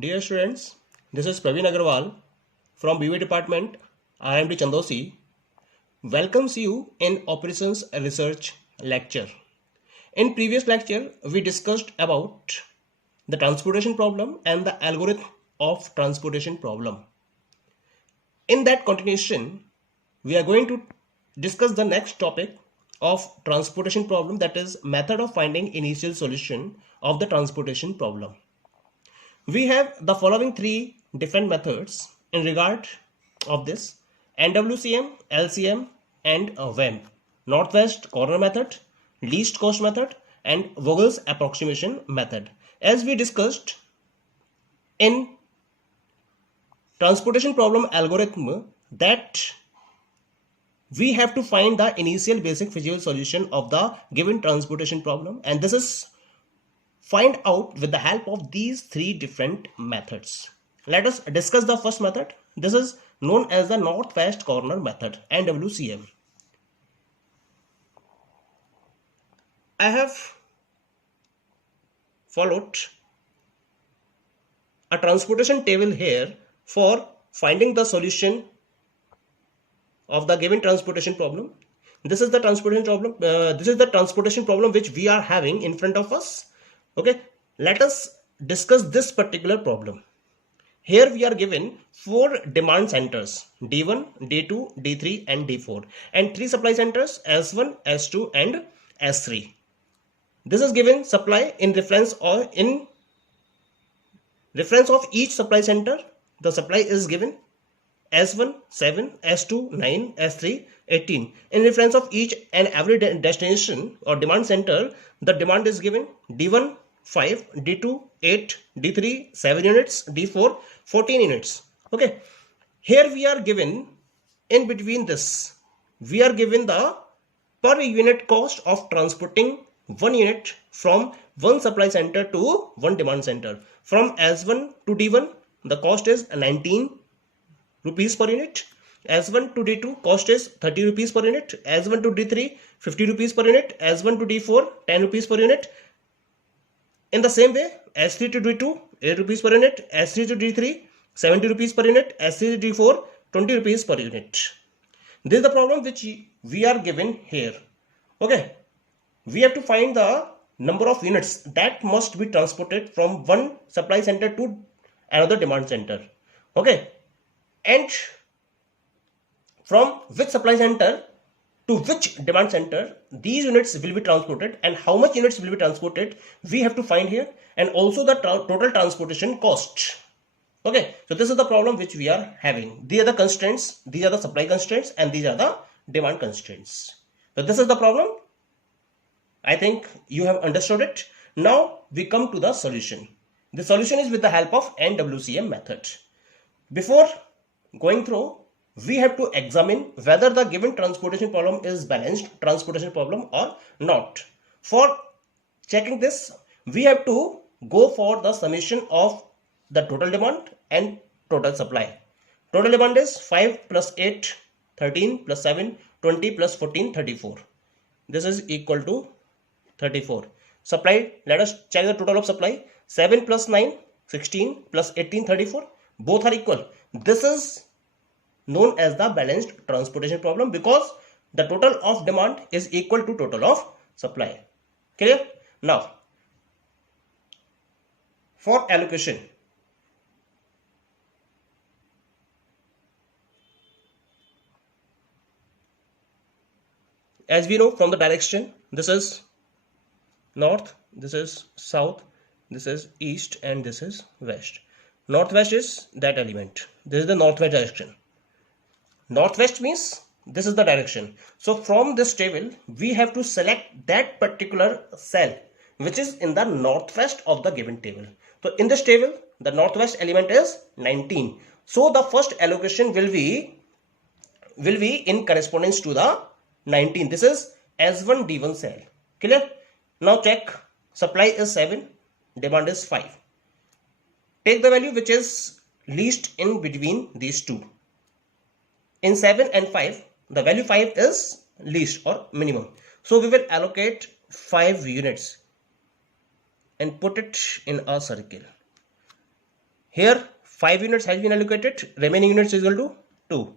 Dear students, this is Praveen Agarwal from BV Department, IMD Chandosi, welcomes you in Operations Research lecture. In previous lecture, we discussed about the transportation problem and the algorithm of transportation problem. In that continuation, we are going to discuss the next topic of transportation problem, that is method of finding initial solution of the transportation problem. We have the following three different methods in regard of this: NWCM, LCM, and WEM. Northwest corner method, least cost method, and Vogel's approximation method. As we discussed in transportation problem algorithm, that we have to find the initial basic physical solution of the given transportation problem, and this is find out with the help of these three different methods. Let us discuss the first method. This is known as the northwest corner method, NWCM. I have followed a transportation table here for finding the solution of the given transportation problem. This is the transportation problem. Which we are having in front of us. Okay, let us discuss this particular problem. Here we are given 4 demand centers: D1, D2, D3 and D4, and 3 supply centers: S1, S2 and S3. This is given supply in reference of each supply center. The supply is given S1 7, S2 9, S3 18. In reference of each and every destination or demand center, the demand is given: D1 5, D2 8, D3 7 units, D4 14 units. Okay, here we are given, in between this, we are given the per unit cost of transporting 1 unit from one supply center to one demand center. From S1 to D1, the cost is 19 rupees per unit. S1 to D2 cost is 30 rupees per unit. S1 to D3 50 rupees per unit. S1 to D4 10 rupees per unit. In the same way, S3 to D2 8 rupees per unit. S3 to D3 70 rupees per unit. S3 to D4 20 rupees per unit. This is the problem which we are given here. Okay, we have to find the number of units that must be transported from one supply center to another demand center. Okay, and from which supply center to which demand center these units will be transported, and how much units will be transported, we have to find here, and also the total transportation cost. Okay, so this is the problem which we are having. These are the constraints, these are the supply constraints, and these are the demand constraints. So this is the problem. I think you have understood it. Now we come to the solution. The solution is with the help of NWCM method. Before going through, we have to examine whether the given transportation problem is balanced transportation problem or not. For checking this, we have to go for the summation of the total demand and total supply. Total demand is 5 plus 8 13 plus 7 20 plus 14 34. This is equal to 34. Supply, let us check the total of supply. 7 plus 9 16 plus 18 34. Both are equal. This is known as the balanced transportation problem because the total of demand is equal to total of supply. Clear? Now, for allocation, as we know from the direction, this is north, this is south, this is east, and this is west. Northwest is that element. This is the northwest direction. Northwest means this is the direction. So from this table, we have to select that particular cell which is in the northwest of the given table. So in this table, the northwest element is 19. So the first allocation will be in correspondence to the 19. This is S1 D1 cell. Clear? Now check. Supply is 7, demand is 5. Take the value which is least in between these two. In 7 and 5, the value 5 is least or minimum. So we will allocate 5 units and put it in a circle. Here 5 units has been allocated, remaining units is equal to 2.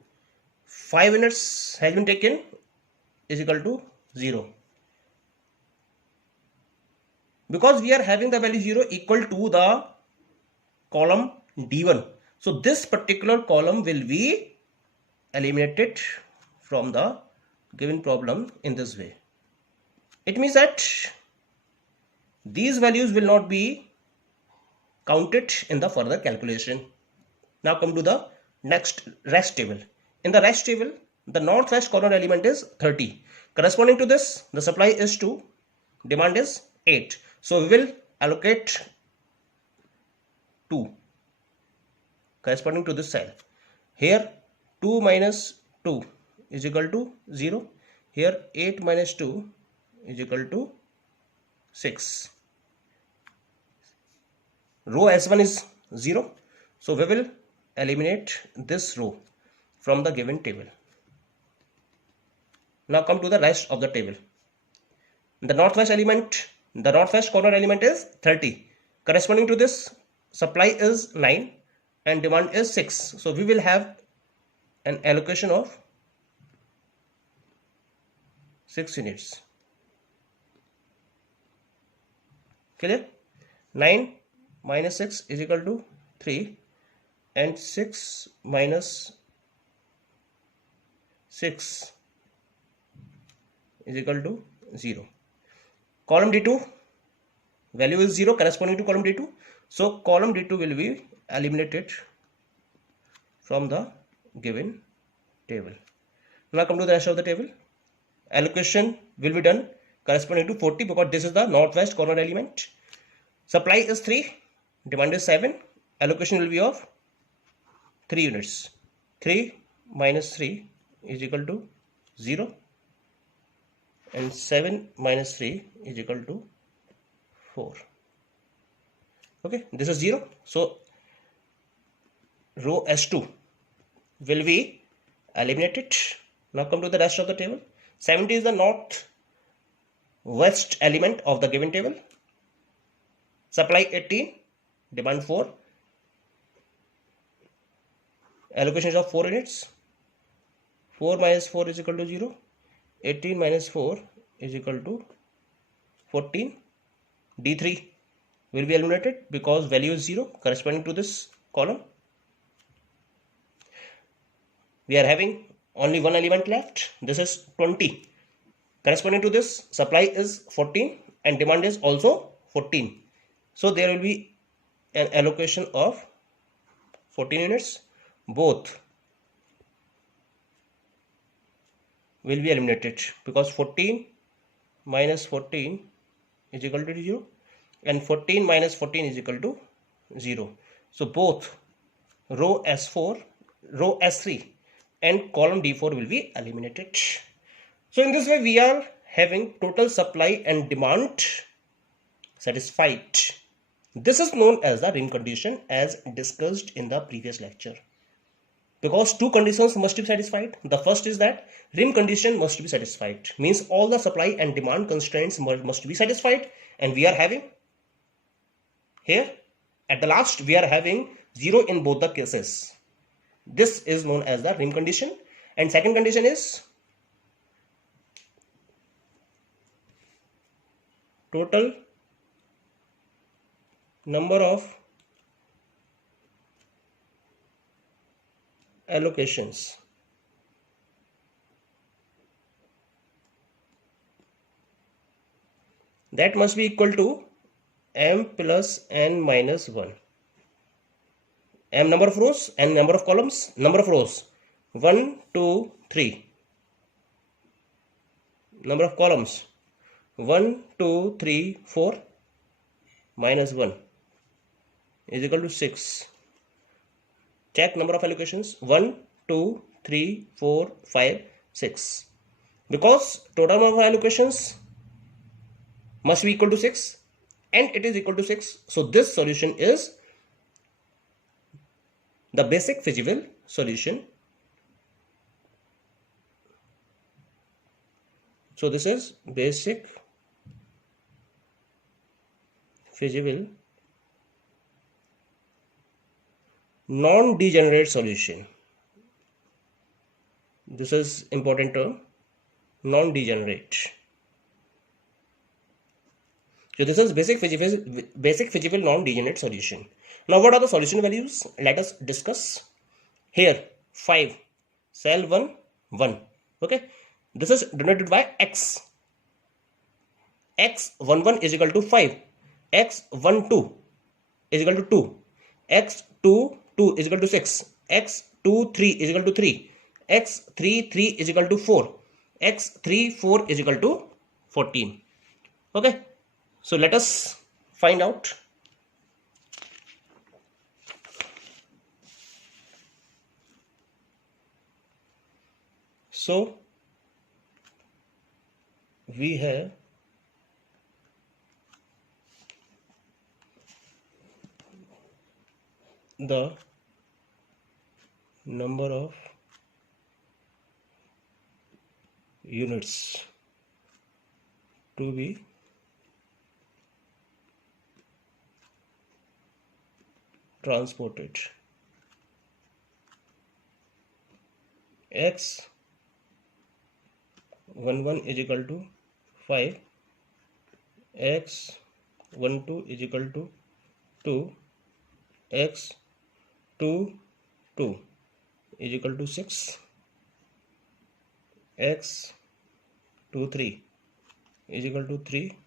5 units has been taken is equal to 0. Because we are having the value 0 equal to the column D1. So this particular column will be eliminated from the given problem in this way. It means that these values will not be counted in the further calculation. Now come to the next rest table. In the rest table, the northwest corner element is 30. Corresponding to this, the supply is 2, demand is 8. So we will allocate 2 corresponding to this cell. Here 2 minus 2 is equal to 0. Here 8 minus 2 is equal to 6. Row S1 is 0. So we will eliminate this row from the given table. Now come to the rest of the table. The northwest corner element is 30. Corresponding to this, supply is 9 and demand is 6. So we will have an allocation of 6 units. Clear? 9 minus 6 is equal to 3 and 6 minus 6 is equal to 0. Column D2 value is 0 corresponding to column D2. So column D2 will be eliminated from the given table. Now come to the rest of the table. Allocation will be done corresponding to 40 because this is the northwest corner element. Supply is 3, demand is 7. Allocation will be of 3 units. 3 minus 3 is equal to 0 and 7 minus 3 is equal to 4. Okay, this is 0. So row S2 will be eliminated. Now come to the rest of the table. 70 is the north west element of the given table. Supply 18, demand 4. Allocation is of 4 units. 4 minus 4 is equal to 0. 18 minus 4 is equal to 14. D3 will be eliminated because value is 0 corresponding to this column. We are having only one element left. This is 20. Corresponding to this, supply is 14 and demand is also 14. So there will be an allocation of 14 units. Both will be eliminated because 14 minus 14 is equal to 0 and 14 minus 14 is equal to 0. So both row S4, row S3 and column D4 will be eliminated. So in this way we are having total supply and demand satisfied. This is known as the ring condition as discussed in the previous lecture. Because two conditions must be satisfied. The first is that rim condition must be satisfied. Means all the supply and demand constraints must be satisfied. And we are having here at the last we are having 0 in both the cases. This is known as the rim condition. And second condition is total number of allocations. That must be equal to m plus n minus 1. M number of rows, n number of columns, number of rows 1, 2, 3. Number of columns 1, 2, 3, 4 minus 1 is equal to 6. Check number of allocations 1, 2, 3, 4, 5, 6. Because total number of allocations must be equal to 6 and it is equal to 6. So this solution is the basic feasible solution. So this is basic feasible non-degenerate solution. This is important term, non-degenerate. So this is basic physical non-degenerate solution. Now what are the solution values? Let us discuss. Here 5, cell 1, 1. Okay, this is denoted by x. X11 is equal to 5, x12 is equal to 2, x22 is equal to 6, x23 is equal to 3, x33 is equal to 4, x34 is equal to 14. Okay, so let us find out. So we have the number of units to be transported. X11 is equal to 5, x12 is equal to 2, x22 is equal to 6, x23 is equal to 3,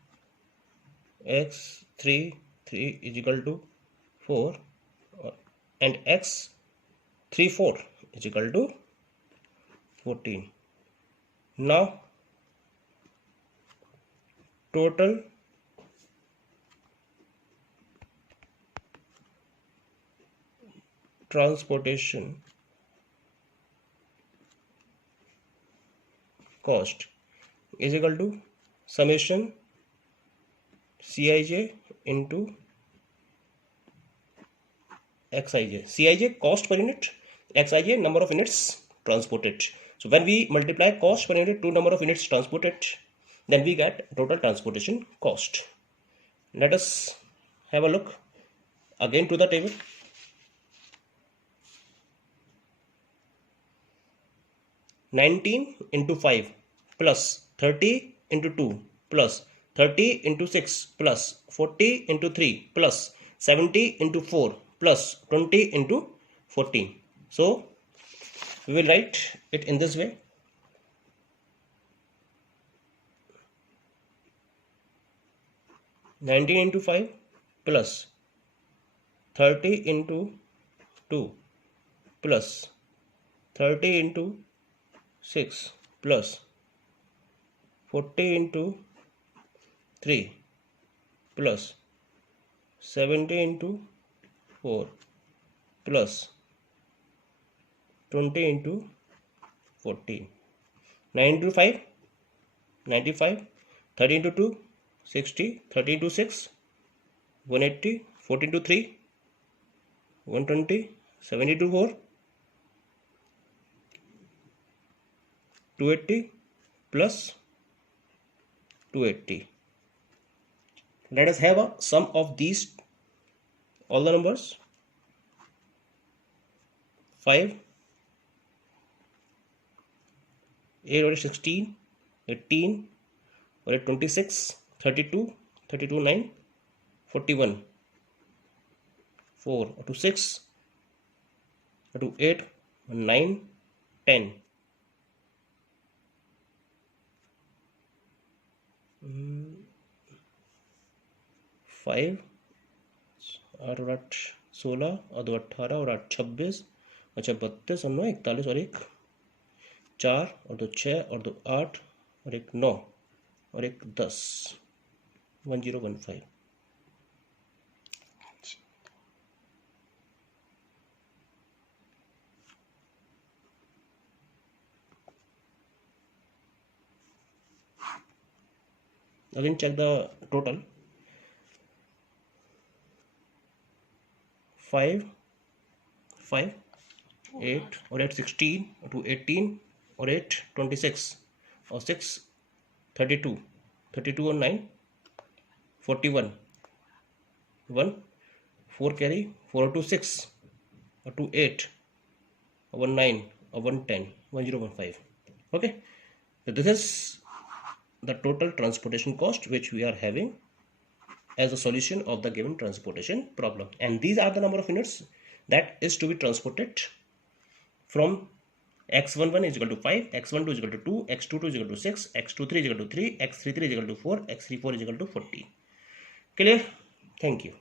x33 is equal to 4, and x34 is equal to 14. Now total transportation cost is equal to summation Cij into Xij. Cij cost per unit, Xij number of units transported. So when we multiply cost per unit to number of units transported, then we get total transportation cost. Let us have a look again to the table. 19 into 5 plus 30 into 2 plus 30 into 6 plus 40 into 3 plus 70 into 4 plus 20 into 14. So we will write it in this way. 19 into 5 plus 30 into 2 plus 30 into 6 plus 40 into 3 plus 70 into 4 plus 20 into 14. 9 into 5 95, 30 into 2 60, 30 into 6 180, 40 into 3 120, 70 into 4 280 plus 280. Let us have a sum of these all the numbers. 5, 8 or 16, 18 or 26, 32, 32 9, 41, 4 to 6 to 8, 9, 10. 5 8 और 8 16 और 2 18 और 8 26, अच्छा 32 और 9 41 और 1 4 और 2 6 और 2 8 और 1 9 और 1 10 1015. Again check the total. 5 5 8 और 8 16 to 18 और 8 26 और 6 32 32 और 9 41 1 4 carry 4 to 6 or 28 or 19 or 110, 1015. Okay, so this is the total transportation cost which we are having as a solution of the given transportation problem, and these are the number of units that is to be transported from x11 is equal to 5, x12 is equal to 2, x22 is equal to 6, x23 is equal to 3, x33 is equal to 4, x34 is equal to 40. Clear? Thank you.